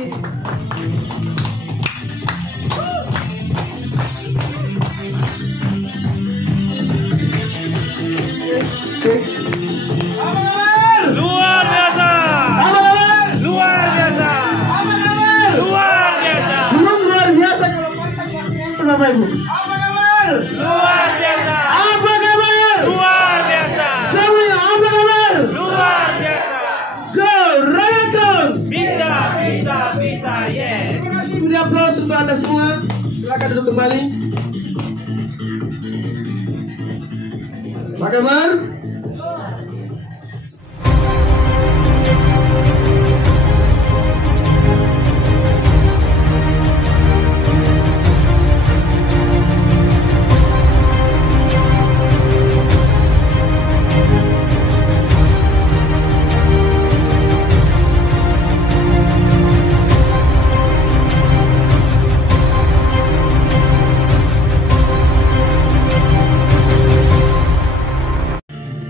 Cek. Luar biasa. Luar biasa. Luar biasa. Belum luar biasa kalau kontak masih enter Bapak Ibu. Luar biasa. Apa kabar? Luar biasa. Semuanya apa kabar? Luar biasa. Go, rayakan. Bisa, yes. Terima kasih, beri aplaus untuk Anda semua. Silakan duduk kembali. Apa kabar?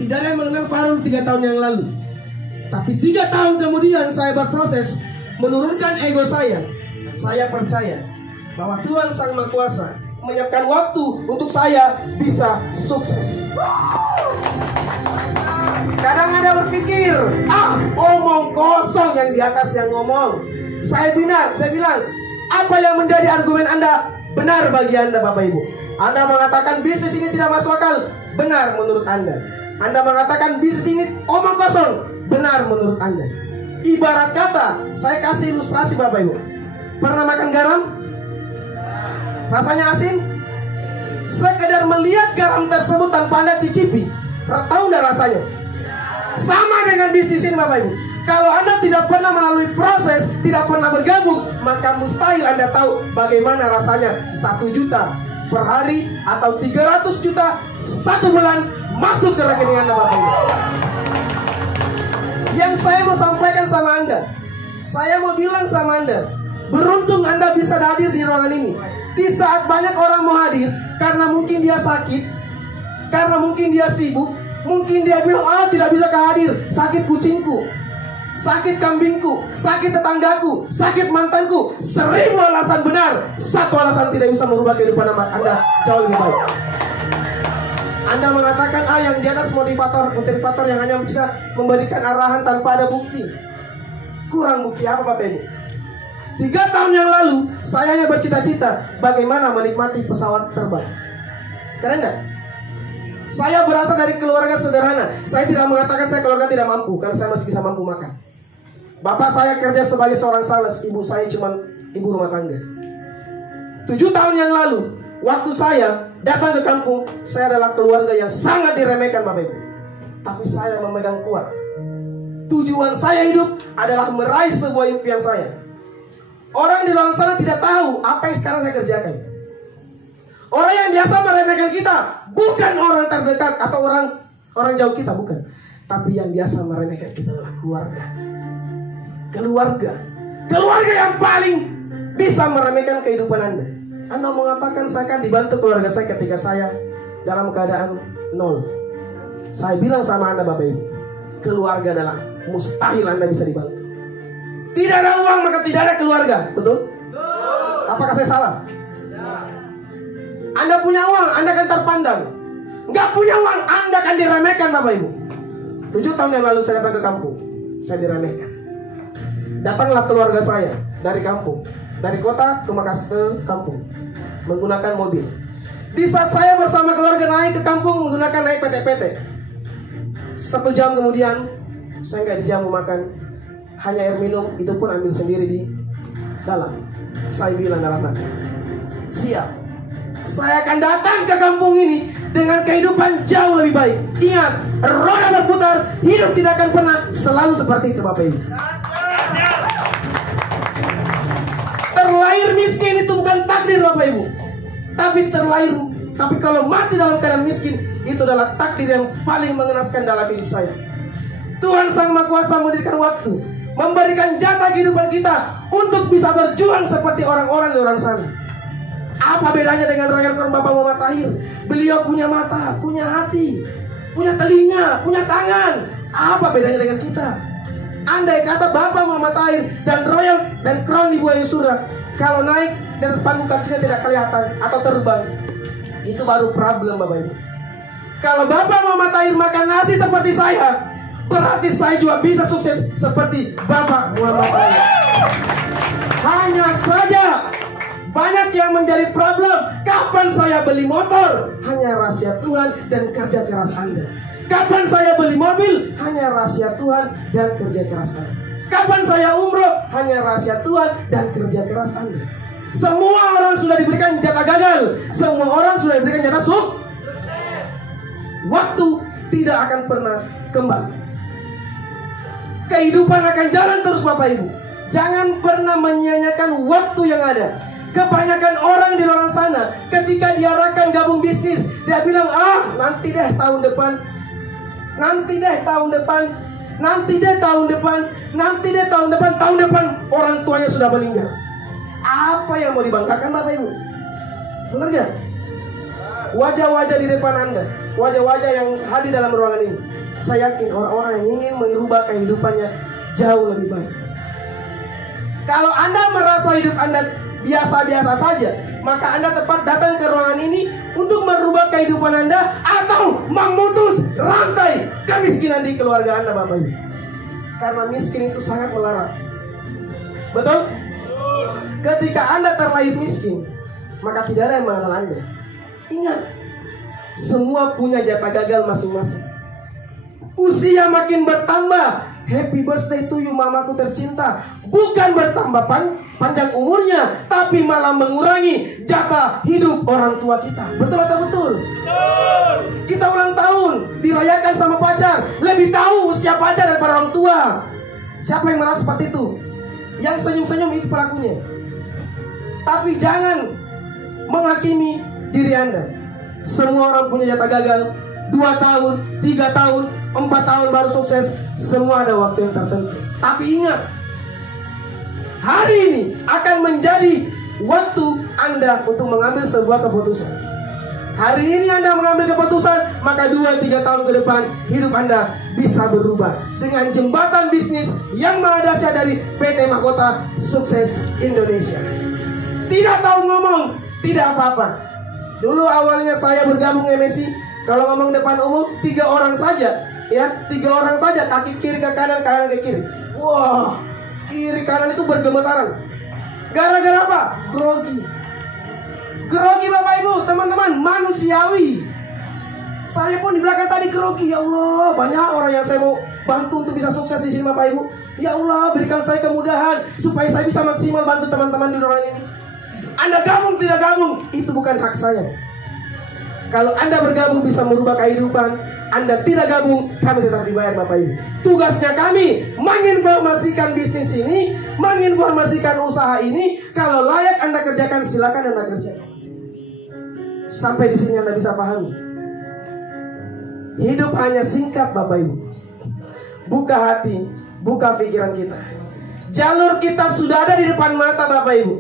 Tidak ada yang mengenal Farul 3 tahun yang lalu. Tapi 3 tahun kemudian saya berproses menurunkan ego saya. Saya percaya bahwa Tuhan Sang Maha Kuasa menyiapkan waktu untuk saya bisa sukses. Kadang Anda berpikir, omong kosong yang di atas yang ngomong. Saya bilang, apa yang menjadi argumen Anda benar bagi Anda Bapak Ibu. Anda mengatakan bisnis ini tidak masuk akal, benar menurut Anda. Anda mengatakan bisnis ini omong kosong, benar menurut Anda. Ibarat kata, saya kasih ilustrasi Bapak Ibu. Pernah makan garam? Rasanya asin? Sekedar melihat garam tersebut tanpa Anda cicipi, tahu nggak rasanya? Sama dengan bisnis ini Bapak Ibu. Kalau Anda tidak pernah melalui proses, tidak pernah bergabung, maka mustahil Anda tahu bagaimana rasanya 1 juta per hari atau 300 juta 1 bulan masuk ke rekening Anda Bapak Ibu. Yang saya mau sampaikan sama Anda, saya mau bilang sama Anda, beruntung Anda bisa hadir di ruangan ini. Di saat banyak orang mau hadir, karena mungkin dia sakit, karena mungkin dia sibuk, mungkin dia bilang, tidak bisa hadir, sakit kucingku, sakit kambingku, sakit tetanggaku, sakit mantanku. 1000 alasan benar, 1 alasan tidak bisa merubah kehidupan Anda jauh lebih baik. Anda mengatakan, yang di atas motivator yang hanya bisa memberikan arahan tanpa ada bukti. Kurang bukti apa Bapak Ibu? 3 tahun yang lalu, saya hanya bercita-cita bagaimana menikmati pesawat terbang. Keren gak? Saya berasal dari keluarga sederhana. Saya tidak mengatakan saya keluarga tidak mampu, karena saya masih bisa mampu makan. Bapak saya kerja sebagai seorang sales, ibu saya cuma ibu rumah tangga. 7 tahun yang lalu, waktu saya datang ke kampung, saya adalah keluarga yang sangat diremehkan Bapak Ibu. Tapi saya memegang kuat. Tujuan saya hidup adalah meraih sebuah impian saya. Orang di luar sana tidak tahu apa yang sekarang saya kerjakan. Orang yang biasa meremehkan kita bukan orang terdekat atau orang jauh kita, bukan. Tapi yang biasa meremehkan kita adalah keluarga. Keluarga yang paling bisa meremehkan kehidupan Anda. Anda mengatakan saya akan dibantu keluarga saya ketika saya dalam keadaan nol. Saya bilang sama Anda Bapak Ibu, keluarga adalah mustahil Anda bisa dibantu. Tidak ada uang maka tidak ada keluarga, betul? Apakah saya salah? Anda punya uang, Anda akan terpandang. Nggak punya uang, Anda akan diremehkan Bapak Ibu. 7 tahun yang lalu saya datang ke kampung, saya diremehkan. Datanglah keluarga saya dari kampung, dari kota ke kampung, menggunakan mobil. Di saat saya bersama keluarga naik ke kampung menggunakan naik PT-PT, 1 jam kemudian saya nggak dijamu makan, hanya air minum, itu pun ambil sendiri di dalam. Saya bilang dalam hati, siap, saya akan datang ke kampung ini dengan kehidupan jauh lebih baik. Ingat, roda berputar, hidup tidak akan pernah selalu seperti itu Bapak Ibu. Terlahir miskin itu bukan takdir Bapak Ibu, tapi kalau mati dalam keadaan miskin, itu adalah takdir yang paling mengenaskan dalam hidup saya. Tuhan Sang Maha Kuasa memberikan waktu, memberikan jatah kehidupan kita untuk bisa berjuang seperti orang-orang di luar sana. Apa bedanya dengan Royal Crown Bapak Muhammad Tahir? Beliau punya mata, punya hati, punya telinga, punya tangan. Apa bedanya dengan kita? Andai kata Bapak Muhammad Tahir dan Royal dan Crown di Buaya Surga, kalau naik di atas panggung kakinya tidak kelihatan atau terbang, itu baru problem Bapak Ibu. Kalau Bapak Muhammad Tahir makan nasi seperti saya, berarti saya juga bisa sukses seperti Bapak Muhammad Tahir. Hanya saja banyak yang menjadi problem. Kapan saya beli motor? Hanya rahasia Tuhan dan kerja keras Anda. Kapan saya beli mobil? Hanya rahasia Tuhan dan kerja keras Anda. Kapan saya umroh? Hanya rahasia Tuhan dan kerja keras Anda. Semua orang sudah diberikan jatah gagal. Semua orang sudah diberikan jatah sukses. Waktu tidak akan pernah kembali. Kehidupan akan jalan terus Bapak Ibu. Jangan pernah menyia-nyiakan waktu yang ada. Kebanyakan orang di luar sana ketika diarahkan gabung bisnis, dia bilang, nanti deh tahun depan, nanti deh tahun depan, nanti deh tahun depan, nanti deh tahun depan. Tahun depan orang tuanya sudah meninggal. Apa yang mau dibanggakan Bapak Ibu? Benar gak? Wajah-wajah di depan Anda, wajah-wajah yang hadir dalam ruangan ini, saya yakin orang-orang yang ingin merubah kehidupannya jauh lebih baik. Kalau Anda merasa hidup Anda biasa-biasa saja, maka Anda tepat datang ke ruangan ini untuk merubah kehidupan Anda atau memutus rantai kemiskinan di keluarga Anda Bapak Ibu. Karena miskin itu sangat melarat. Betul? Ketika Anda terlahir miskin, maka tidak ada yang mengenal Anda. Ingat, semua punya jatah gagal masing-masing. Usia makin bertambah. Happy birthday to you mamaku tercinta. Bukan bertambah panjang umurnya, tapi malah mengurangi jatah hidup orang tua kita. Betul atau betul? Betul. Kita ulang tahun dirayakan sama pacar, lebih tahu usia pacar daripada orang tua. Siapa yang merasa seperti itu? Yang senyum-senyum itu pelakunya. Tapi jangan menghakimi diri Anda. Semua orang punya jatah gagal. 2 tahun, 3 tahun, 4 tahun baru sukses. Semua ada waktu yang tertentu. Tapi ingat, hari ini akan menjadi waktu Anda untuk mengambil sebuah keputusan. Hari ini Anda mengambil keputusan, maka 2-3 tahun ke depan hidup Anda bisa berubah dengan jembatan bisnis yang maha dahsyat dari PT Mahkota Sukses Indonesia. Tidak tahu ngomong, tidak apa-apa. Dulu awalnya saya bergabung MSI, kalau ngomong depan umum 3 orang saja, ya 3 orang saja, kaki kiri ke kanan, kanan ke kiri. Wah, kiri kanan itu bergemetaran. Gara-gara apa? Grogi. Grogi Bapak Ibu, teman-teman, manusiawi. Saya pun di belakang tadi grogi. Ya Allah, banyak orang yang saya mau bantu untuk bisa sukses di sini Bapak Ibu. Ya Allah, berikan saya kemudahan supaya saya bisa maksimal bantu teman-teman di ruangan ini. Anda gabung tidak gabung, itu bukan hak saya. Kalau Anda bergabung bisa merubah kehidupan. Anda tidak gabung, kami tetap dibayar Bapak Ibu. Tugasnya kami menginformasikan bisnis ini, menginformasikan usaha ini. Kalau layak Anda kerjakan, silakan Anda kerjakan. Sampai di sini Anda bisa pahami. Hidup hanya singkat Bapak Ibu. Buka hati, buka pikiran kita. Jalur kita sudah ada di depan mata Bapak Ibu.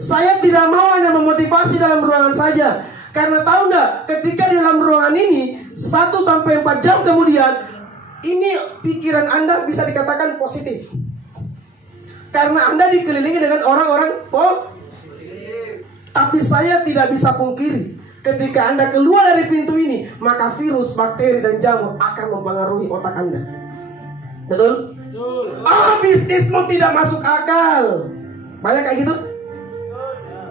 Saya tidak mau hanya memotivasi dalam ruangan saja. Karena tahu enggak, ketika di dalam ruangan ini 1-4 jam kemudian, ini pikiran Anda bisa dikatakan positif. Karena Anda dikelilingi dengan orang-orang positif. Tapi saya tidak bisa pungkiri, ketika Anda keluar dari pintu ini, maka virus, bakteri, dan jamur akan mempengaruhi otak Anda. Betul? Bisnismu tidak masuk akal. Banyak kayak gitu.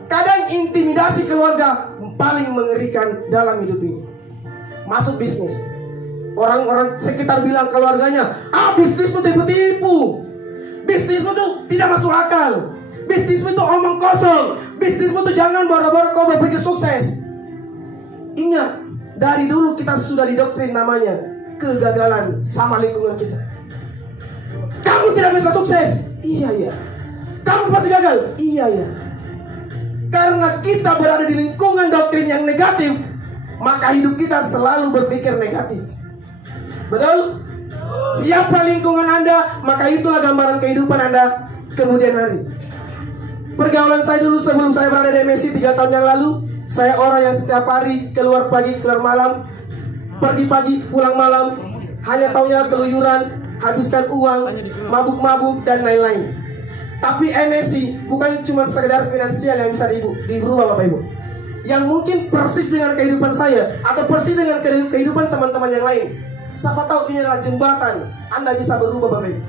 Kadang intimidasi keluarga paling mengerikan dalam hidup ini. Masuk bisnis, orang-orang sekitar bilang keluarganya, bisnismu tipu-tipu, bisnismu tuh tidak masuk akal, bisnismu tuh omong kosong, bisnismu tuh jangan boro-boro kau berpikir sukses. Ingat, dari dulu kita sudah didoktrin namanya kegagalan sama lingkungan kita. Kamu tidak bisa sukses, iya. Kamu pasti gagal, iya. Karena kita berada di lingkungan doktrin yang negatif, maka hidup kita selalu berpikir negatif. Betul? Siapa lingkungan Anda, maka itulah gambaran kehidupan Anda kemudian hari. Pergaulan saya dulu sebelum saya berada di MSI 3 tahun yang lalu, saya orang yang setiap hari keluar pagi, keluar malam, pergi pagi, pulang malam, hanya taunya keluyuran, habiskan uang, mabuk-mabuk dan lain-lain. Tapi MSI bukan cuma sekedar finansial yang bisa dirubah Bapak Ibu. Yang mungkin persis dengan kehidupan saya atau persis dengan kehidupan teman-teman yang lain. Siapa tahu ini adalah jembatan Anda bisa berubah Bapak Ibu.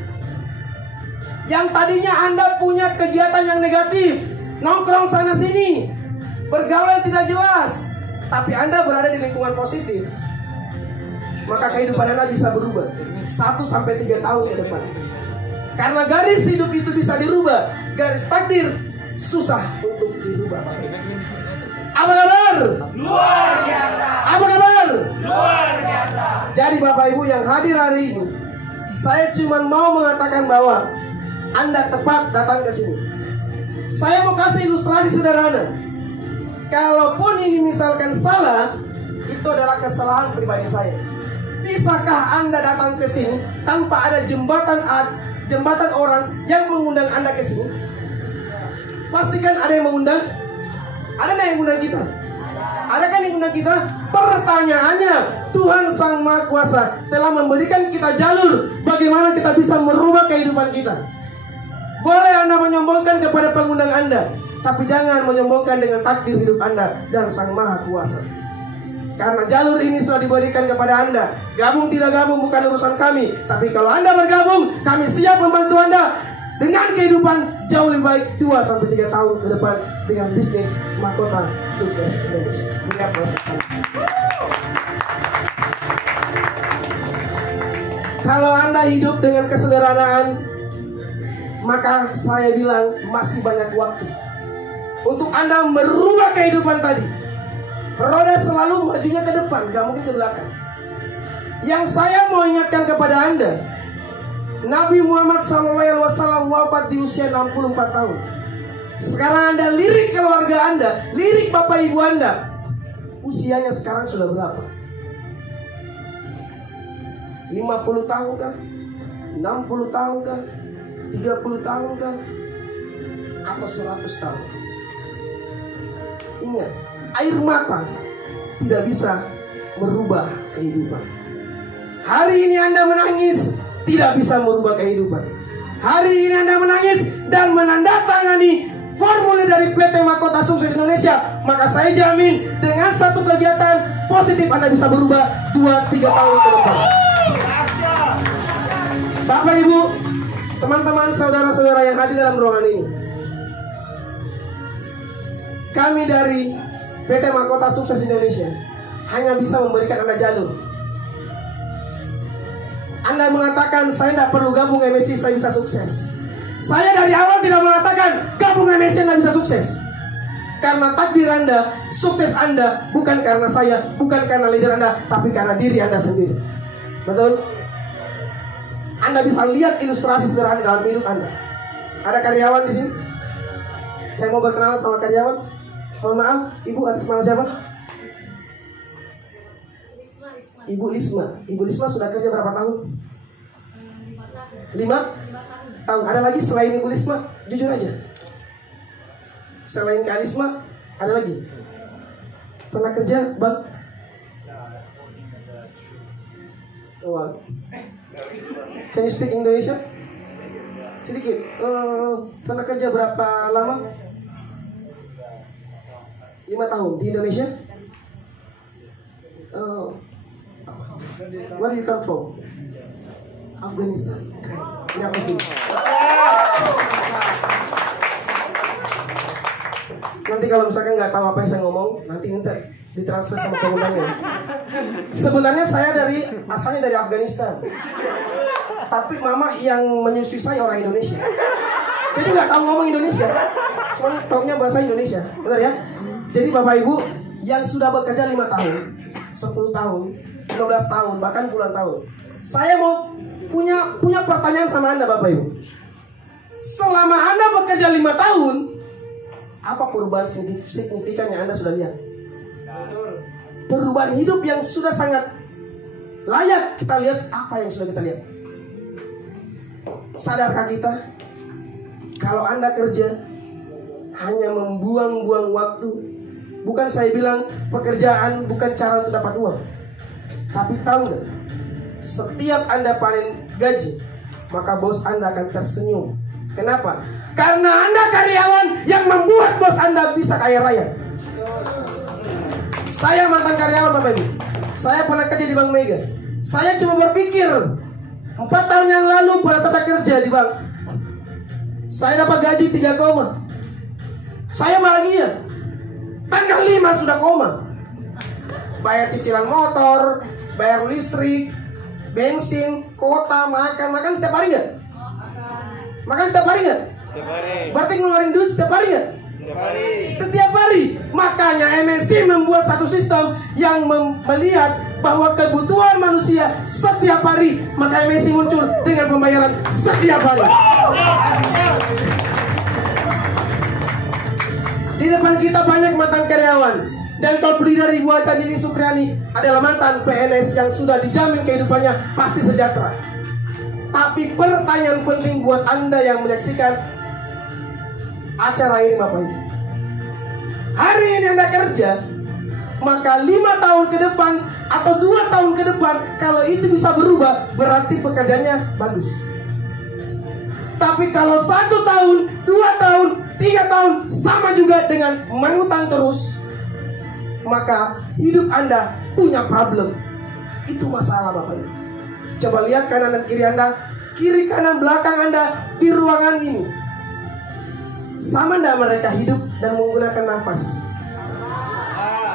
Yang tadinya Anda punya kegiatan yang negatif, nongkrong sana sini, bergaul yang tidak jelas, tapi Anda berada di lingkungan positif, maka kehidupan Anda bisa berubah 1-3 tahun ke depan. Karena garis hidup itu bisa dirubah, garis takdir susah untuk dirubah. Apa kabar? Luar biasa. Apa kabar? Luar biasa. Jadi Bapak Ibu yang hadir hari ini, saya cuma mau mengatakan bahwa Anda tepat datang ke sini. Saya mau kasih ilustrasi sederhana. Kalaupun ini misalkan salah, itu adalah kesalahan pribadi saya. Bisakah Anda datang ke sini tanpa ada jembatan orang yang mengundang Anda ke sini? Pastikan ada yang mengundang. Ada yang mengundang kita? Ada kan yang mengundang kita? Pertanyaannya, Tuhan Sang Maha Kuasa telah memberikan kita jalur bagaimana kita bisa merubah kehidupan kita. Boleh Anda menyombongkan kepada pengundang Anda, tapi jangan menyombongkan dengan takdir hidup Anda dan Sang Maha Kuasa. Karena jalur ini sudah diberikan kepada Anda. Gabung tidak gabung bukan urusan kami, tapi kalau Anda bergabung, kami siap membantu Anda dengan kehidupan jauh lebih baik 2-3 tahun ke depan dengan bisnis mahkota sukses Indonesia. Kalau Anda hidup dengan kesederhanaan, maka saya bilang masih banyak waktu untuk Anda merubah kehidupan tadi. Roda selalu majunya ke depan, gak mungkin ke belakang. Yang saya mau ingatkan kepada Anda, Nabi Muhammad SAW wafat di usia 64 tahun. Sekarang Anda lirik keluarga Anda, lirik bapak ibu Anda, usianya sekarang sudah berapa? 50 tahun kah? 60 tahun kah? 30 tahun kah? Atau 100 tahun? Ingat, air mata tidak bisa merubah kehidupan. Hari ini Anda menangis, tidak bisa merubah kehidupan. Hari ini Anda menangis dan menandatangani formulir dari PT Mahkota Sukses Indonesia, maka saya jamin dengan satu kegiatan positif Anda bisa berubah 2-3 tahun ke depan. Bapak Ibu, teman-teman, saudara-saudara yang hadir dalam ruangan ini, kami dari PT Mahkota Sukses Indonesia hanya bisa memberikan Anda jalur. Anda mengatakan saya tidak perlu gabung MSI, saya bisa sukses. Saya dari awal tidak mengatakan gabung MSI Anda bisa sukses. Karena takdir Anda, sukses Anda bukan karena saya, bukan karena leader Anda, tapi karena diri Anda sendiri. Betul? Anda bisa lihat ilustrasi sederhana dalam hidup Anda. Ada karyawan di sini? Saya mau berkenalan sama karyawan. Mohon maaf, Ibu atas nama siapa? Ibu Lisma. Ibu Lisma sudah kerja berapa tahun? 5 tahun. Ada lagi selain Ibu Lisma? Jujur aja. Selain Kak Lisma, ada lagi? Pernah kerja, Bang? Oh, can you speak Indonesia? Sedikit. Pernah kerja berapa lama? 5 tahun di Indonesia. Where do you come from? Afghanistan. Ya, pasti. Nanti kalau misalkan nggak tahu apa yang saya ngomong, nanti ditransfer sama pengundangnya. Sebenarnya saya asalnya dari Afghanistan, tapi mama yang menyusui saya orang Indonesia. Jadi nggak tahu ngomong Indonesia, cuma taunya bahasa Indonesia, benar ya? Jadi Bapak Ibu yang sudah bekerja 5 tahun, 10 tahun, 15 tahun, bahkan puluhan tahun, saya mau punya pertanyaan sama Anda Bapak Ibu. Selama Anda bekerja 5 tahun, apa perubahan signifikan yang Anda sudah lihat? Perubahan hidup yang sudah sangat layak kita lihat, apa yang sudah kita lihat? Sadarkah kita kalau Anda kerja hanya membuang-buang waktu? Bukan saya bilang pekerjaan bukan cara untuk dapat uang, tapi tahu nggak? Setiap Anda panen gaji, maka bos Anda akan tersenyum. Kenapa? Karena Anda karyawan yang membuat bos Anda bisa kaya raya. Saya mantan karyawan Bapak Ibu. Saya pernah kerja di Bank Mega. Saya cuma berpikir 4 tahun yang lalu pada saat saya kerja di bank, saya dapat gaji 3 koma. Saya bahagia. Tanggal 5 sudah koma. Bayar cicilan motor, bayar listrik, bensin, kota, makan setiap hari nggak? Makan setiap hari nggak? Setiap hari. Berarti ngeluarin duit setiap hari nggak? Setiap hari. Setiap hari. Makanya MSI membuat satu sistem yang melihat bahwa kebutuhan manusia setiap hari. Maka MSI muncul dengan pembayaran setiap hari. Di depan kita banyak mantan karyawan. Dan top leader Ibu Aca Dini Supriani adalah mantan PNS yang sudah dijamin kehidupannya pasti sejahtera. Tapi pertanyaan penting buat Anda yang menyaksikan acara ini Bapak Ibu. Hari ini Anda kerja, maka 5 tahun ke depan atau 2 tahun ke depan, kalau itu bisa berubah, berarti pekerjaannya bagus. Tapi kalau 1 tahun, 2 tahun, 3 tahun sama juga dengan mengutang terus, maka hidup Anda punya problem. Itu masalah Bapak Ibu. Coba lihat kanan dan kiri Anda, kiri kanan belakang Anda di ruangan ini. Sama enggak mereka hidup dan menggunakan nafas?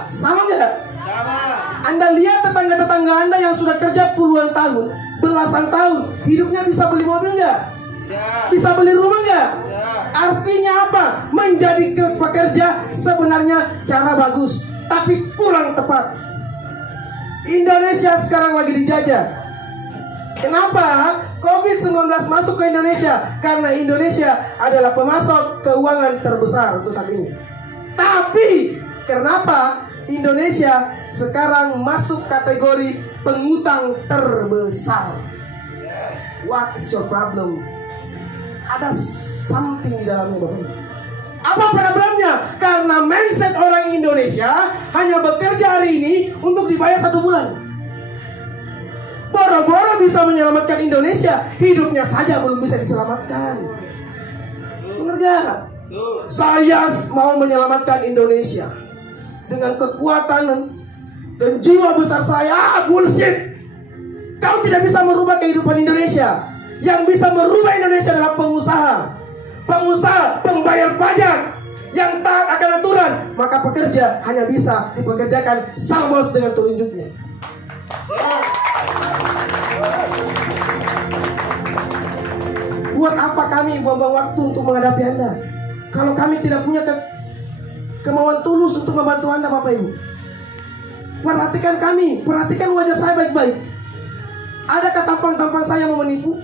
Sama enggak? Sama. Anda lihat tetangga-tetangga Anda yang sudah kerja puluhan tahun, belasan tahun, hidupnya bisa beli mobil enggak? Ya. Bisa beli rumah enggak? Ya. Artinya apa? Menjadi pekerja sebenarnya cara bagus, tapi kurang tepat. Indonesia sekarang lagi dijajah. Kenapa COVID-19 masuk ke Indonesia? Karena Indonesia adalah pemasok keuangan terbesar untuk saat ini. Tapi kenapa Indonesia sekarang masuk kategori pengutang terbesar? What is your problem? Ada something di dalamnya Bapak Ibu. Apa problemnya? Karena mindset orang Indonesia hanya bekerja hari ini untuk dibayar 1 bulan. Boro-boro bisa menyelamatkan Indonesia, hidupnya saja belum bisa diselamatkan. Benar gak? Saya mau menyelamatkan Indonesia dengan kekuatan dan jiwa besar saya. Bullshit. Kau tidak bisa merubah kehidupan Indonesia. Yang bisa merubah Indonesia adalah pengusaha. Pengusaha, pembayar pajak yang taat akan aturan. Maka pekerja hanya bisa dipekerjakan sang bos dengan telunjuknya. Buat apa kami buang-buang waktu untuk menghadapi Anda kalau kami tidak punya kemauan tulus untuk membantu Anda Bapak Ibu? Perhatikan kami, perhatikan wajah saya baik-baik. Adakah tampang-tampang saya mau menipu?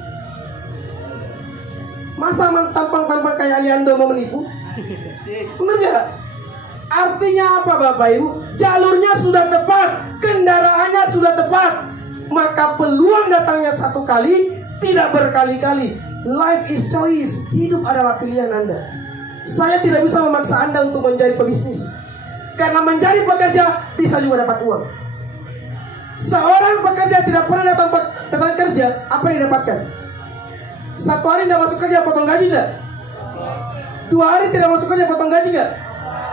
Masa tampang-tampang kayak Aliando mau menipu? Benar gak? Artinya apa Bapak Ibu? Jalurnya sudah tepat, kendaraannya sudah tepat, maka peluang datangnya 1 kali, tidak berkali-kali. Life is choice. Hidup adalah pilihan Anda. Saya tidak bisa memaksa Anda untuk menjadi pebisnis, karena menjadi pekerja bisa juga dapat uang. Seorang pekerja tidak pernah datang kerja, apa yang didapatkan? 1 hari tidak masuk kerja, potong gaji enggak? 2 hari tidak masuk kerja, potong gaji enggak?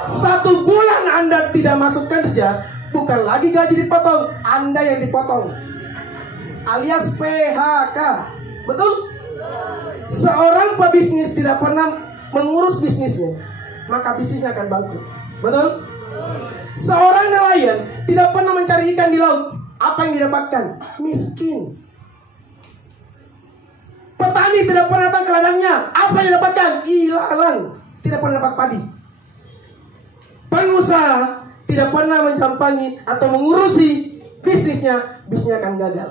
1 bulan Anda tidak masuk kerja, bukan lagi gaji dipotong, Anda yang dipotong, alias PHK. Betul? Seorang pebisnis tidak pernah mengurus bisnisnya, maka bisnisnya akan bangkrut. Betul? Seorang nelayan tidak pernah mencari ikan di laut, apa yang didapatkan? Miskin. Petani tidak pernah datang ke ladangnya, apa yang didapatkan? Ilalang. Tidak pernah dapat padi. Pengusaha tidak pernah mencampangi atau mengurusi bisnisnya, bisnisnya akan gagal.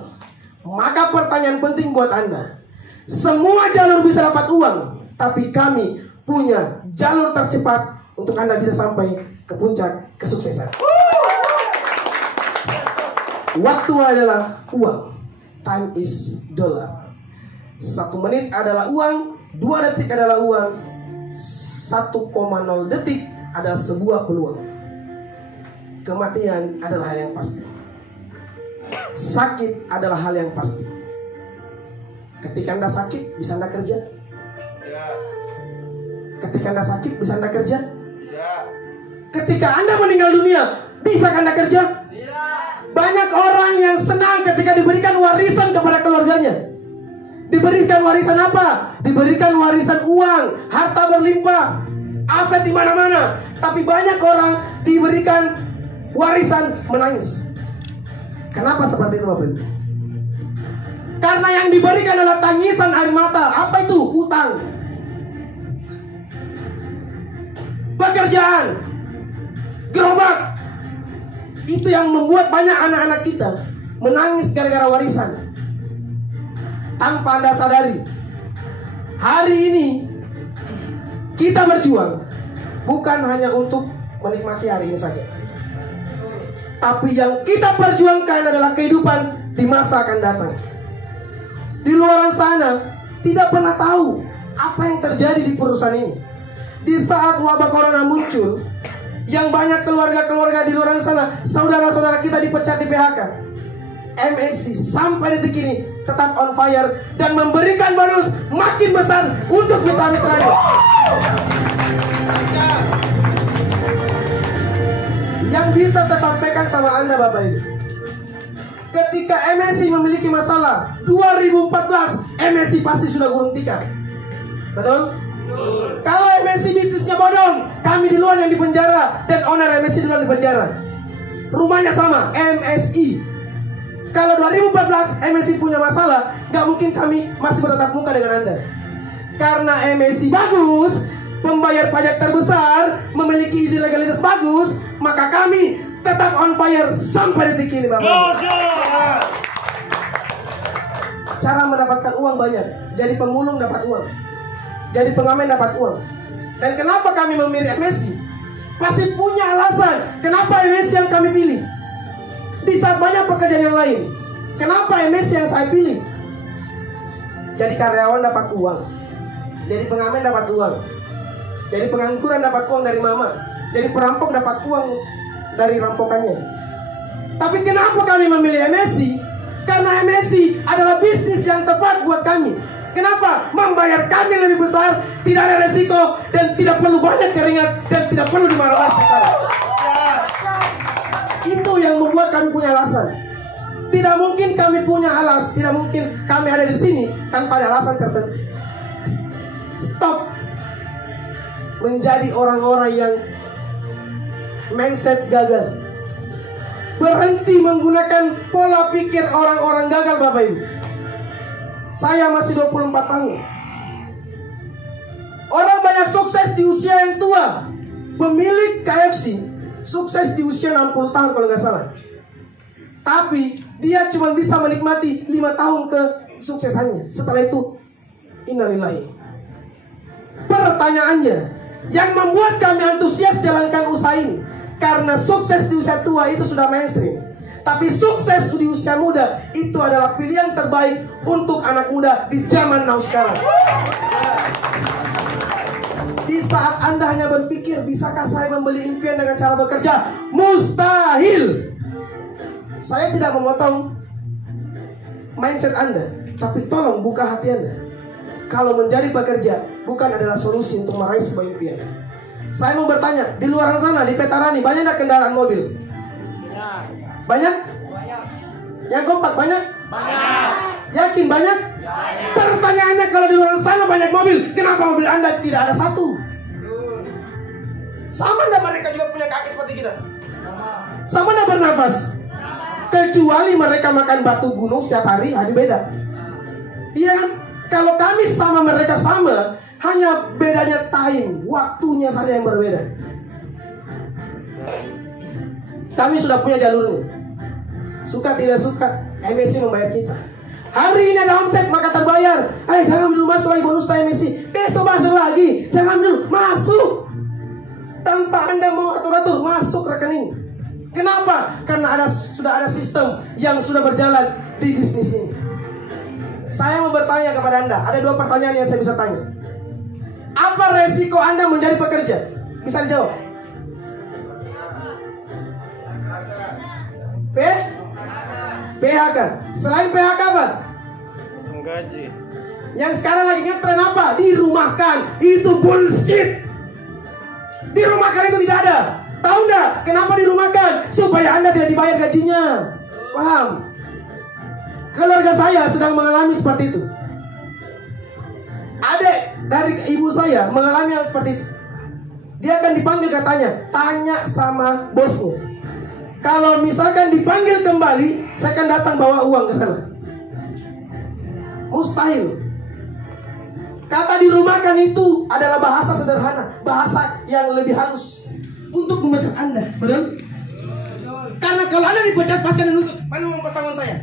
Maka pertanyaan penting buat Anda, semua jalur bisa dapat uang, tapi kami punya jalur tercepat untuk Anda bisa sampai ke puncak kesuksesan. Waktu adalah uang. Time is dollar. 1 menit adalah uang, 2 detik adalah uang, 1,0 detik adalah sebuah peluang. Kematian adalah hal yang pasti. Sakit adalah hal yang pasti. Ketika Anda sakit, bisa Anda kerja? Ya. Ketika Anda sakit, bisa Anda kerja? Ya. Ketika Anda meninggal dunia, bisa Anda kerja? Ya. Banyak orang yang senang ketika diberikan warisan kepada keluarganya. Diberikan warisan apa? Diberikan warisan uang, harta berlimpah, aset di mana-mana. Tapi banyak orang diberikan warisan menangis. Kenapa seperti itu, Bapak Ibu? Karena yang diberikan adalah tangisan air mata. Apa itu? Utang. Pekerjaan, gerobak. Itu yang membuat banyak anak-anak kita menangis gara-gara warisan. Tanpa Anda sadari, hari ini kita berjuang bukan hanya untuk menikmati hari ini saja, tapi yang kita perjuangkan adalah kehidupan di masa akan datang. Di luar sana tidak pernah tahu apa yang terjadi di perusahaan ini. Di saat wabah corona muncul, yang banyak keluarga-keluarga di luar sana, saudara-saudara kita dipecat di PHK. MSC sampai detik ini tetap on fire dan memberikan bonus makin besar untuk mitra-mitranya. Yang bisa saya sampaikan sama Anda, Bapak Ibu, ketika MSC memiliki masalah 2014, MSC pasti sudah gulung tikar. Betul? Kalau MSC bisnisnya bodong, kami di luar yang dipenjara dan owner MSC di luar dipenjara. Rumahnya sama, MSI. Kalau 2014 MSC punya masalah, gak mungkin kami masih bertatap muka dengan Anda. Karena MSC bagus, pembayar pajak terbesar, memiliki izin legalitas bagus, maka kami tetap on fire sampai detik ini, Bapak. Cara mendapatkan uang banyak. Jadi pemulung dapat uang, jadi pengamen dapat uang. Dan kenapa kami memilih MSC? Pasti punya alasan kenapa MSC yang kami pilih. Di saat banyak pekerjaan yang lain, kenapa MSC yang saya pilih? Jadi karyawan dapat uang, jadi pengamen dapat uang, jadi pengangguran dapat uang dari mama, jadi perampok dapat uang dari rampokannya. Tapi kenapa kami memilih MSC? Karena MSC adalah bisnis yang tepat buat kami. Kenapa? Membayar kami lebih besar, tidak ada resiko, dan tidak perlu banyak keringat, dan tidak perlu dimarah-marah sekarang. Itu yang membuat kami punya alasan. Tidak mungkin kami punya alasan, tidak mungkin kami ada di sini tanpa ada alasan tertentu. Stop menjadi orang-orang yang mindset gagal. Berhenti menggunakan pola pikir orang-orang gagal, Bapak Ibu. Saya masih 24 tahun. Orang banyak sukses di usia yang tua. Pemilik KFC sukses di usia 60 tahun kalau nggak salah. Tapi dia cuma bisa menikmati 5 tahun kesuksesannya. Setelah itu, innalillahi. Pertanyaannya, yang membuat kami antusias jalankan usaha ini, karena sukses di usia tua itu sudah mainstream. Tapi sukses di usia muda itu adalah pilihan terbaik untuk anak muda di zaman now sekarang. Di saat Anda hanya berpikir, bisakah saya membeli impian dengan cara bekerja? Mustahil. Saya tidak memotong mindset Anda, tapi tolong buka hati Anda. Kalau menjadi pekerja bukan adalah solusi untuk meraih sebuah impian. Saya mau bertanya, di luar sana, di Petarani, banyak tidak kendaraan mobil? Banyak? Yang kompak banyak? Banyak. Yakin banyak? Pertanyaannya, kalau di luar sana banyak mobil, kenapa mobil Anda tidak ada satu? Sama enggak mereka juga punya kaki seperti kita? Sama enggak bernafas? Kecuali mereka makan batu gunung setiap hari, ada beda. Iya, kalau kami sama mereka sama, hanya bedanya time, waktunya saja yang berbeda. Kami sudah punya jalurnya. Suka tidak suka, MSC membayar kita. Hari ini ada omset maka terbayar. Jangan dulu masuk lagi bonus MSC. Besok masuk lagi, jangan dulu masuk. Tanpa Anda mau atur-atur, masuk rekening. Kenapa? Karena sudah ada sistem yang sudah berjalan di bisnis ini. Saya mau bertanya kepada Anda, ada 2 pertanyaan yang saya bisa tanya. Apa resiko Anda menjadi pekerja? Bisa dijawab. PHK. Selain PHK apa? Potong gaji. Yang sekarang lagi ngetren apa? Dirumahkan. Itu bullshit. Dirumahkan itu tidak ada. Tahu nggak kenapa dirumahkan? Supaya Anda tidak dibayar gajinya. Paham? Keluarga saya sedang mengalami seperti itu. Adik dari ibu saya mengalami hal seperti itu. Dia akan dipanggil katanya, tanya sama bosnya. Kalau misalkan dipanggil kembali, saya akan datang bawa uang ke sana. Mustahil. Kata dirumahkan itu adalah bahasa sederhana, bahasa yang lebih halus untuk memecat Anda, betul? Karena kalau Anda dipecat pasti Anda nuntut, mana uang pesangon saya?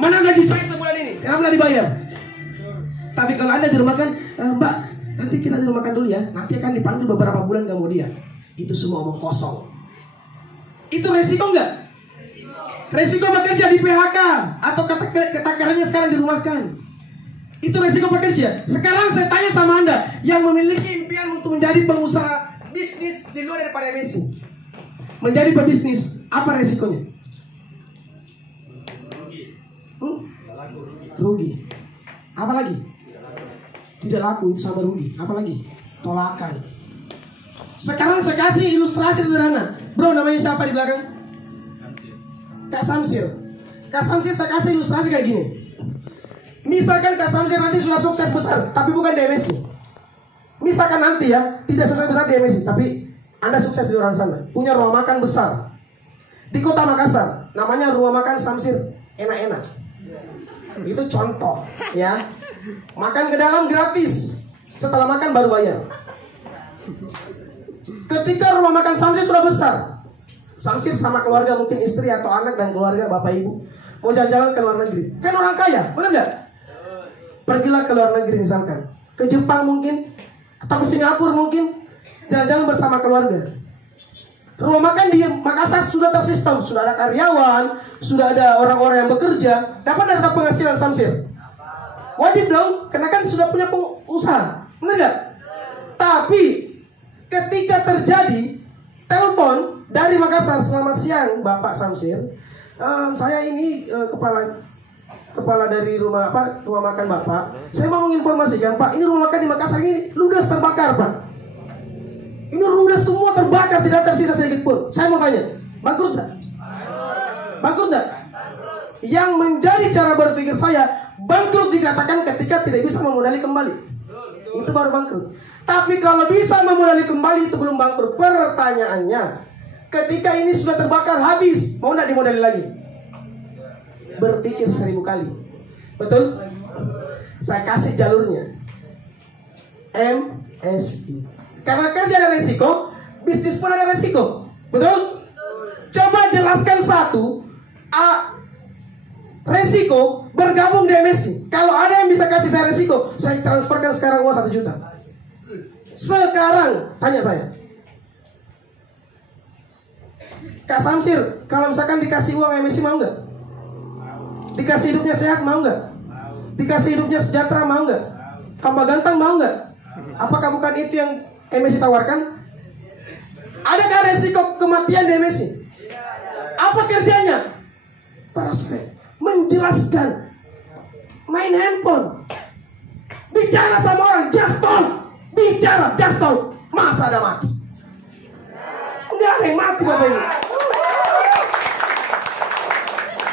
Mana gaji saya sebulan ini? Kenapa nggak dibayar? Tapi kalau Anda dirumahkan, Mbak, nanti kita dirumahkan dulu ya. Nanti akan dipanggil beberapa bulan kemudian. Itu semua omong kosong. Itu resiko nggak? Resiko bekerja di PHK atau katakannya sekarang dirumahkan. Itu resiko pekerja. Sekarang saya tanya sama Anda yang memiliki impian untuk menjadi pengusaha bisnis di luar daripada MSI. Menjadi pebisnis, apa resikonya? Rugi. Apa lagi? Tidak laku, itu sama rugi. Apa lagi? Tolakan. Sekarang saya kasih ilustrasi sederhana. Bro, namanya siapa di belakang? Kak Samsir. Kak Samsir saya kasih ilustrasi kayak gini. Misalkan Kak Samsir nanti sudah sukses besar, tapi bukan di MSI. Misalkan nanti ya, tidak sukses besar di MSI, tapi Anda sukses di luar sana. Punya rumah makan besar di kota Makassar. Namanya rumah makan Samsir enak-enak. Itu contoh ya. Makan ke dalam gratis. Setelah makan baru bayar. Ketika rumah makan Samsir sudah besar, Samsir sama keluarga, mungkin istri atau anak dan keluarga, bapak ibu, mau jalan-jalan ke luar negeri. Kan orang kaya, benar nggak? Pergilah ke luar negeri misalkan, ke Jepang mungkin, atau ke Singapura mungkin, jalan-jalan bersama keluarga. Rumah makan di Makassar sudah tersistem, sudah ada karyawan, sudah ada orang-orang yang bekerja, dapat data penghasilan Samsir. Wajib dong, karena kan sudah punya usaha, benar nggak? Tapi ketika terjadi telepon dari Makassar, selamat siang Bapak Samsir, saya ini kepala dari rumah makan Bapak. Saya mau menginformasikan Pak, ini rumah makan di Makassar ini ludes terbakar Pak. Ini ludes semua terbakar, tidak tersisa sedikit pun. Saya mau tanya, bangkrut nggak? Bangkrut nggak? Yang menjadi cara berpikir saya, bangkrut dikatakan ketika tidak bisa memodali kembali. Itu baru bangkrut. Tapi kalau bisa memodali kembali itu belum bangkrut. Pertanyaannya, ketika ini sudah terbakar habis, mau nggak dimodali lagi? Berpikir 1000 kali. Betul? Saya kasih jalurnya. MSI. Karena kerja ada resiko, bisnis pun ada resiko. Betul? Coba jelaskan satu resiko bergabung di MSI. Kalau ada yang bisa kasih saya resiko, saya transferkan sekarang uang 1 juta. Sekarang, tanya saya, Kak Samsir, kalau misalkan dikasih uang MSI mau nggak? Dikasih hidupnya sehat mau nggak? Dikasih hidupnya sejahtera mau nggak? Tambah ganteng mau nggak? Apakah bukan itu yang MSI tawarkan? Adakah resiko kematian di MSI? Apa kerjanya? Prospek, menjelaskan, main handphone, bicara sama orang, just talk. Bicara, just talk. Masa ada mati? Enggak ada yang mati Bapak Ibu.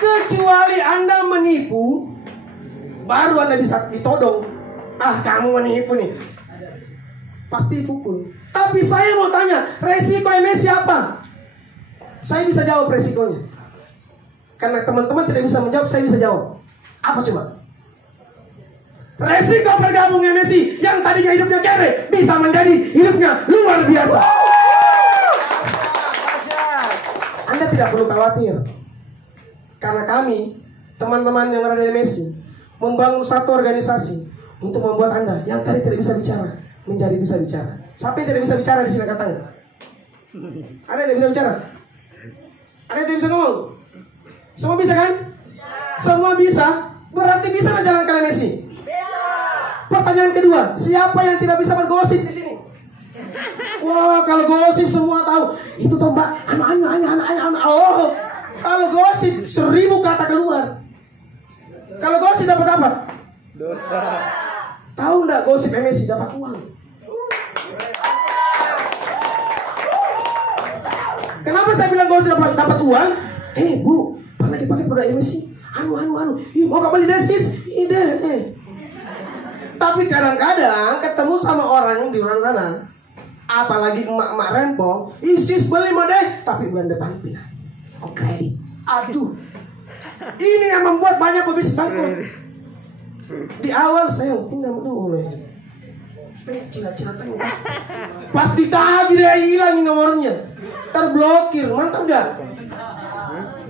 Kecuali Anda menipu, baru Anda bisa ditodong. Kamu menipu nih, pasti pukul. Tapi saya mau tanya, resiko MSI apa? Saya bisa jawab resikonya. Karena teman-teman tidak bisa menjawab, saya bisa jawab. Apa coba? Resiko bergabung MSI yang tadinya hidupnya kere bisa menjadi hidupnya luar biasa. Anda tidak perlu khawatir. Karena kami, teman-teman yang ada di MSI, membangun satu organisasi untuk membuat Anda yang tadi tidak bisa bicara menjadi bisa bicara. Siapa yang tidak bisa bicara di sini katanya? Ada yang tidak bisa bicara? Ada yang tidak bisa ngomong? Semua bisa kan? Semua bisa. Berarti bisa menjalankan MSI. Pertanyaan kedua, siapa yang tidak bisa bergosip di sini? Wah, kalau gosip semua tahu. Itu toh Mbak, anak. Oh, kalau gosip 1000 kata keluar. Kalau gosip dapat apa? Dosa. Tahu nggak gosip MSI dapat uang? Kenapa saya bilang gosip dapat uang? Bu, pernah dipakai produk MSI? Anu. Mau gak beli desis? Ide. Tapi kadang-kadang ketemu sama orang di luar sana, apalagi emak-emak rempong, sis beli mau deh, tapi bulan depan pindah. Kok kredit? Aduh. Ini yang membuat banyak pebisnis bangkrut. Di awal saya pindah dulu. Cina-cina tengah. Pas ditagih dia hilangin nomornya. Terblokir, mantap gak?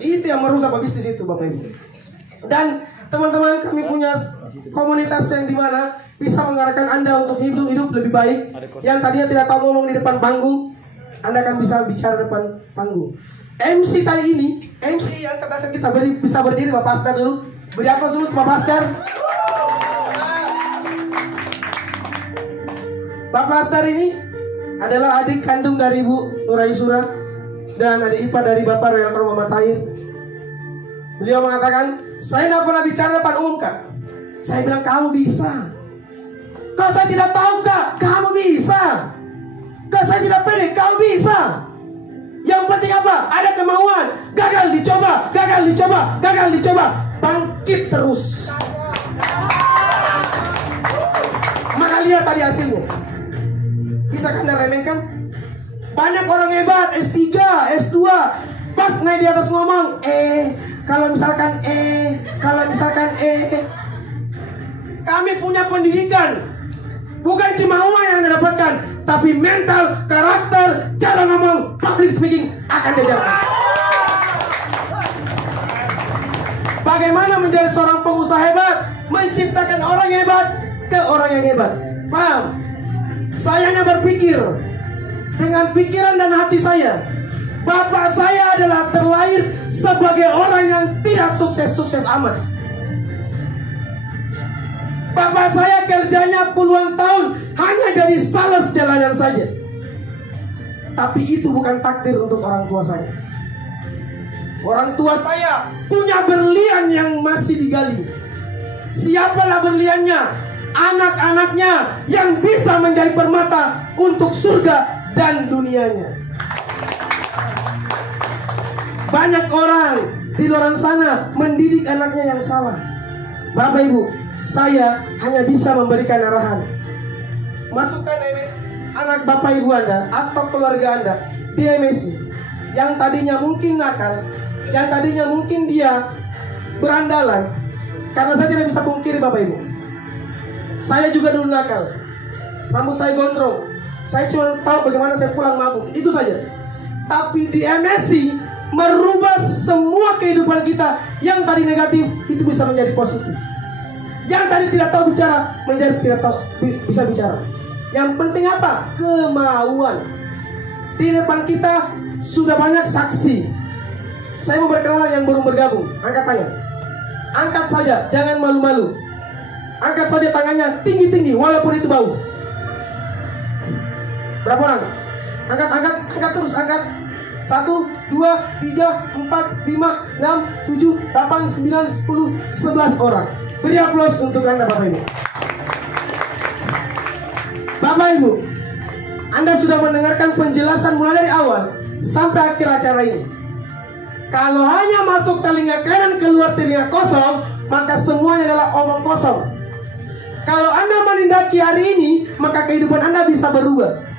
Itu yang merusak bisnis itu Bapak Ibu. Dan teman-teman, kami punya komunitas yang dimana bisa mengarahkan Anda untuk hidup lebih baik. Yang tadinya tidak tahu ngomong di depan panggung, Anda akan bisa bicara depan panggung. MC kali ini, MC yang terdasar kita bisa berdiri. Bapak Asdar dulu. Beri apa dulu Bapak Asdar? Bapak Asdar ini adalah adik kandung dari Ibu Nuraisura dan adik ipar dari Bapak Rektor Muhammad Tahir. Beliau mengatakan, saya tidak pernah bicara depan umum Kak. Saya bilang kamu bisa. Kalau saya tidak tahu Kak, kamu bisa. Kalau saya tidak pede, kamu bisa. Yang penting apa? Ada kemauan. Gagal dicoba. Bangkit terus. Maka lihat tadi hasilnya. Bisa Anda remehkan? Banyak orang hebat, S3, S2, pas naik di atas ngomong, kalau misalkan kami punya pendidikan, bukan cuma uang yang Anda dapatkan, tapi mental, karakter, cara ngomong, public speaking akan diajarkan. Bagaimana menjadi seorang pengusaha hebat, menciptakan orang hebat ke orang yang hebat. Paham? Saya hanya berpikir dengan pikiran dan hati saya. Bapak saya adalah terlahir sebagai orang yang tidak sukses-sukses amat. Bapak saya kerjanya puluhan tahun hanya jadi sales jalanan saja. Tapi itu bukan takdir untuk orang tua saya. Orang tua saya punya berlian yang masih digali. Siapalah berliannya? Anak-anaknya yang bisa menjadi permata untuk surga dan dunianya. Banyak orang di luar sana mendidik anaknya yang salah. Bapak Ibu, saya hanya bisa memberikan arahan. Masukkan anak Bapak Ibu Anda atau keluarga Anda di MSI. Yang tadinya mungkin nakal, yang tadinya mungkin dia berandalan. Karena saya tidak bisa pungkiri Bapak Ibu, saya juga dulu nakal. Rambut saya gondrong. Saya cuma tahu bagaimana saya pulang mabuk. Itu saja. Tapi di MSI merubah semua kehidupan kita. Yang tadi negatif itu bisa menjadi positif. Yang tadi tidak tahu bicara menjadi tidak tahu bisa bicara. Yang penting apa? Kemauan. Di depan kita sudah banyak saksi. Saya mau berkenalan yang belum bergabung. Angkat tangan. Angkat saja, jangan malu-malu. Angkat saja tangannya tinggi-tinggi walaupun itu bau. Berapa orang? Angkat terus, angkat. 1, 2, 3, 4, 5, 6, 7, 8, 9, 10, 11 orang. Beri aplaus untuk Anda Bapak Ibu. Bapak Ibu, Anda sudah mendengarkan penjelasan mulai dari awal sampai akhir acara ini. Kalau hanya masuk telinga kanan keluar telinga kosong, maka semuanya adalah omong kosong. Kalau Anda menindaki hari ini, maka kehidupan Anda bisa berubah.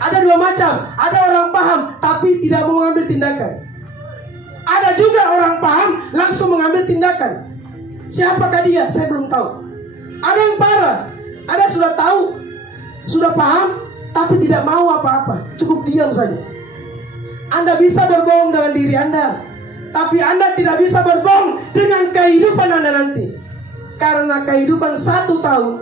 Ada dua macam. Ada orang paham tapi tidak mau mengambil tindakan. Ada juga orang paham langsung mengambil tindakan. Siapakah dia? Saya belum tahu. Ada yang parah. Ada sudah tahu, sudah paham, tapi tidak mau apa-apa. Cukup diam saja. Anda bisa berbohong dengan diri Anda, tapi Anda tidak bisa berbohong dengan kehidupan Anda nanti. Karena kehidupan 1 tahun,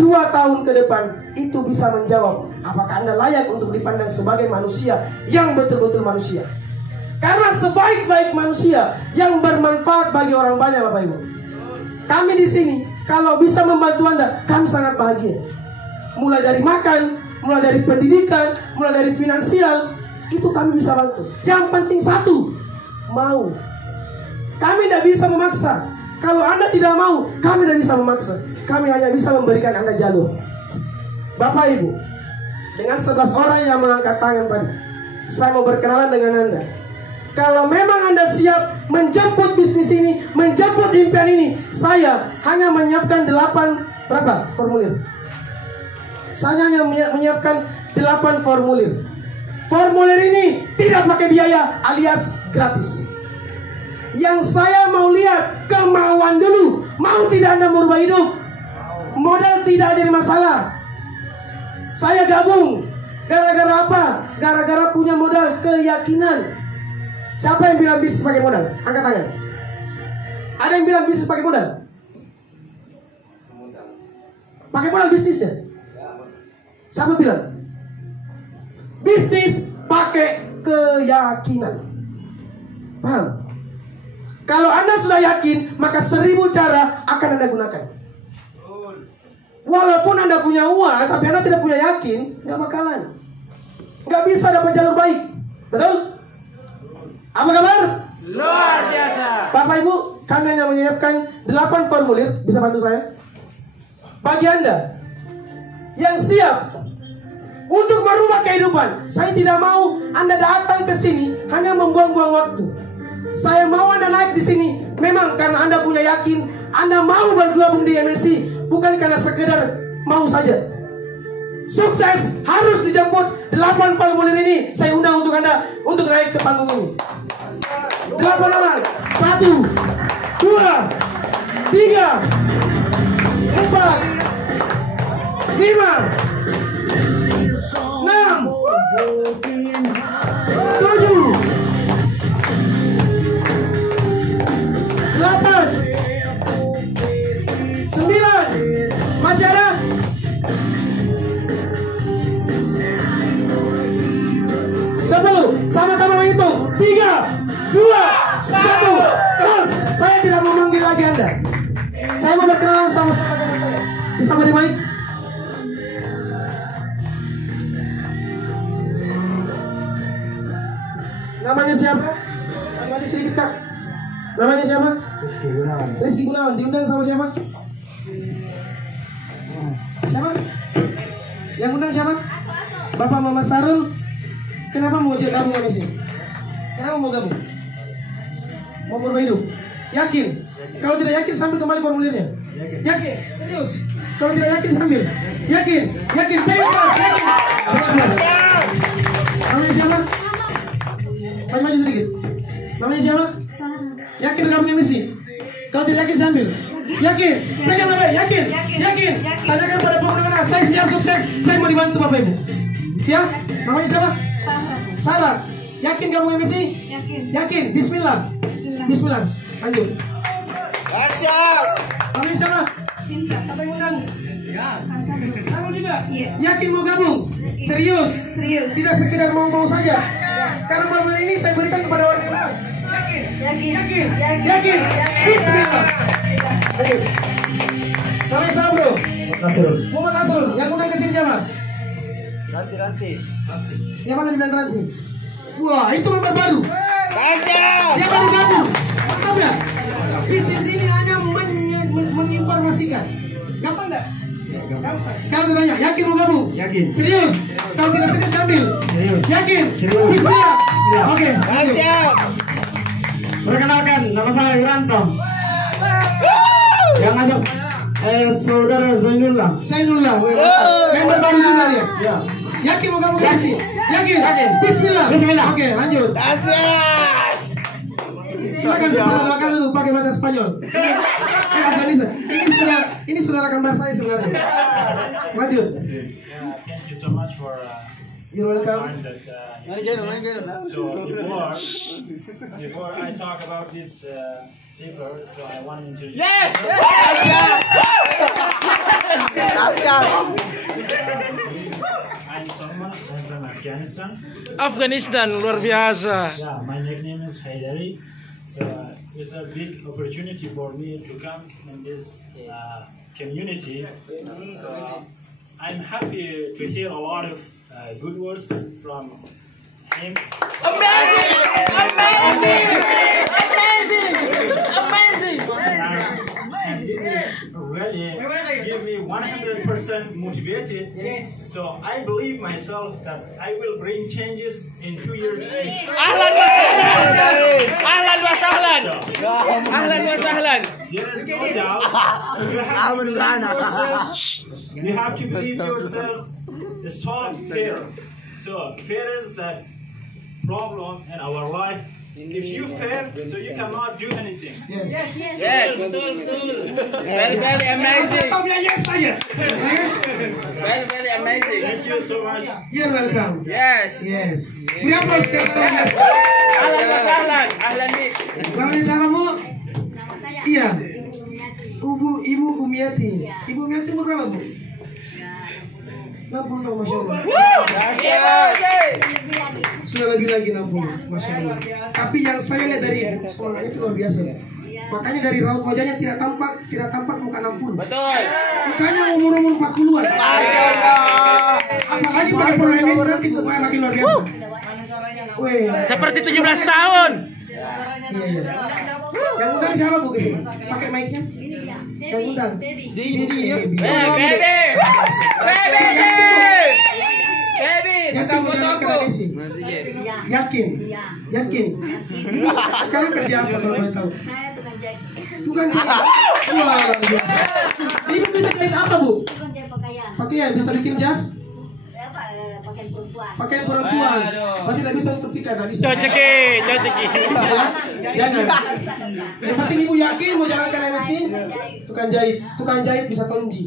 2 tahun ke depan itu bisa menjawab apakah Anda layak untuk dipandang sebagai manusia yang betul-betul manusia. Karena sebaik-baik manusia yang bermanfaat bagi orang banyak Bapak Ibu. Kami di sini kalau bisa membantu Anda, kami sangat bahagia. Mulai dari makan, mulai dari pendidikan, mulai dari finansial, itu kami bisa bantu. Yang penting satu, mau. Kami tidak bisa memaksa. Kalau Anda tidak mau, kami tidak bisa memaksa. Kami hanya bisa memberikan Anda jalur. Bapak Ibu, dengan 11 orang yang mengangkat tangan tadi, saya mau berkenalan dengan Anda. Kalau memang Anda siap menjemput bisnis ini, menjemput impian ini, saya hanya menyiapkan 8 berapa formulir? Saya hanya menyiapkan 8 formulir. Formulir ini tidak pakai biaya alias gratis. Yang saya mau lihat kemauan dulu. Mau tidak Anda merubah hidup? Modal tidak jadi masalah. Saya gabung. Gara-gara apa? Gara-gara punya modal keyakinan. Siapa yang bilang bisnis pakai modal? Angkat tangan. Ada yang bilang bisnis pakai modal? Pakai modal bisnisnya? Siapa bilang? Bisnis pakai keyakinan. Paham? Kalau Anda sudah yakin, maka 1000 cara akan Anda gunakan. Walaupun Anda punya uang, tapi Anda tidak punya yakin, nggak bakalan. Nggak bisa dapat jalur baik. Betul? Apa kabar? Luar biasa. Bapak Ibu, kami hanya menyiapkan 8 formulir. Bisa bantu saya? Bagi Anda yang siap untuk merubah kehidupan, saya tidak mau Anda datang ke sini hanya membuang-buang waktu. Saya mau Anda naik di sini memang karena Anda punya yakin, Anda mau bergabung di MSC, bukan karena sekedar mau saja. Sukses harus dijemput. 8 formulir ini saya undang untuk Anda untuk naik ke panggung ini. 8 orang. 1, 2, 3, 4, 5, 6, 7, 8, 9. Masih ada? 10. Sama-sama menghitung. 3, 2, 1. Terus. Saya tidak mau manggil lagi Anda. Saya mau berkenalan sama-sama dengan saya. Bisa beri mic? Namanya siapa? Maju sedikit Kak. Namanya siapa? Rizky Gunawan. Rizky Gunawan. Diundang sama siapa? Siapa? Yang undang siapa? Bapak Muhammad Sarul. Kenapa mau gabung sama sini? Kenapa mau gabung? Mau berubah hidup? Yakin? Kalau tidak yakin sambil kembali formulirnya. Yakin? Serius? Kalau tidak yakin sambil. Yakin? Yakin? Bebas? Yakin? Bebas. Namanya siapa? Maju sedikit. Namanya siapa? Yakin gabung misi? Kalau tidak yakin sambil. Yakin? Pegang Bapak, yakin? Yakin? Tanyakan pada pemenang. Saya siap sukses. Saya mau dibantu Bapak Ibu. Ya? Namanya siapa? Sarah. Yakin gabung misi? Yakin. Yakin? Bismillah. Bismillah. Lanjut. Siap. Namanya siapa? Sinta. Siapa yang undang? Sarul juga? Iya. Yakin mau gabung? Serius? Serius. Tidak sekedar mau-mau saja. Karena formula ini saya berikan kepada orang yang lain. Yakin? Yakin. Yakin? Yakin? Bismillah. Lanjut. Namanya siapa bro? Nasrul. Muhammad Nasrul. Yang undang ke sini siapa? Ranti. Yang mana dibilang Ranti? Wah, itu member baru. Siap. Yang baru gabung. Mantap ya? Bisnis ini hanya menginformasikan. Gampang enggak? Gampang. Sekarang saya tanya, yakin mau gabung? Yakin. Serius? Kalau tidak serius ambil. Serius. Yakin? Serius. Bismillah. Bismillah. Oke. Siap. Perkenalkan, nama saya Wiranto. Yang ngajak saudara Zainullah. Zainullah. Member baru juga ya? Ya. Yakin mau gabung ke sini? Yakin? Yakin. Bismillah. Bismillah. Oke, lanjut. Siap. Silakan saudara dulu pakai bahasa Spanyol. Afganistan. Ini saudara kembar saya sebenarnya. Lanjut. Thank you so much for You're welcome. time that so before I talk about this paper, so I want to introduce I'm Salman. I'm from Afghanistan. Afghanistan luar biasa. Yeah, my nickname is Haidari. So it's a big opportunity for me to come in this community. So I'm happy to hear a lot of good words from him. Amazing! Amazing! Amazing! Amazing! 100% motivated. So I believe myself that I will bring changes in 2 years. Ahlan wa sahlan. Ahlan wa sahlan. Ahlan wa sahlan. There is no doubt. You have to believe yourself. Stop fear. So fear is the problem in our life. If you fear, so you cannot do anything. Yes. Yes, betul. Very amazing. Kau bilang yes saja. Very amazing. Thank you so much. You're welcome. Yes. Yes. Beri aplaus ke Thomas. Ahlan wa sahlan. Ahlan nih. Namanya siapa, Bu? Nama saya Iya. Ibu Ibu Umiati. Umiati. Ya. Ibu Umiati umur berapa, Bu? Ya, 60 tahun, Masya Allah. lebih lagi. Sudah lebih lagi 60, Masya Allah. Tapi yang saya lihat dari Ibu, semangatnya itu luar biasa. Makanya dari raut wajahnya tidak tampak muka 60. Betul. Mukanya umur 40-an. Apalagi pakai produk MS nanti mukanya makin luar biasa. Weh. Seperti 17 tahun. Iya. Yang undang siapa, Bu, kesini? Pakai mic-nya? Ini dia. Yang undang. Ini dia. Baby. Yakin mau jalan ke Messi? Ya. Yakin? Ya. Yakin? Sekarang kerja apa kalau boleh tahu? Saya tukang jahit. Tukang jahit. Wah, luar biasa. Ibu bisa jahit apa, Bu? Tukang jahit pakaian. Pakaian, bisa bikin jas? Apa? Pakaian perempuan. Pakaian perempuan. Berarti tidak bisa untuk pika, tidak bisa. Coceki. Bisa ya? Jangan. Yang penting Ibu yakin mau jalankan mesin? Tukang jahit bisa tonji.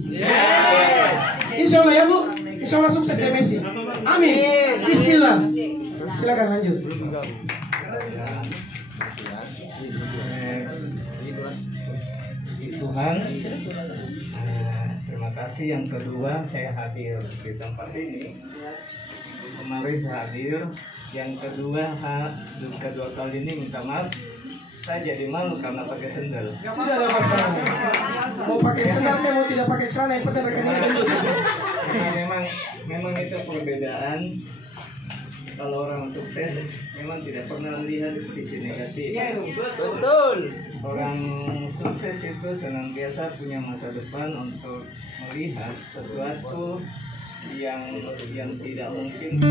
Insya Allah ya, Bu. Insya Allah sukses di Messi. Amin. Bismillah. Silakan lanjut. Tuhan, terima kasih. Yang kedua, saya hadir di tempat ini. Kemarin saya hadir. Yang kedua kali ini minta maaf. Saya jadi malu karena pakai sendal. Tidak ada masalah. Mau pakai sendal mau tidak pakai celana, yang penting rekeningnya gendut. Karena memang itu perbedaan. Kalau orang sukses memang tidak pernah melihat sisi negatif. Betul. Orang sukses itu senantiasa punya masa depan untuk melihat sesuatu yang tidak mungkin.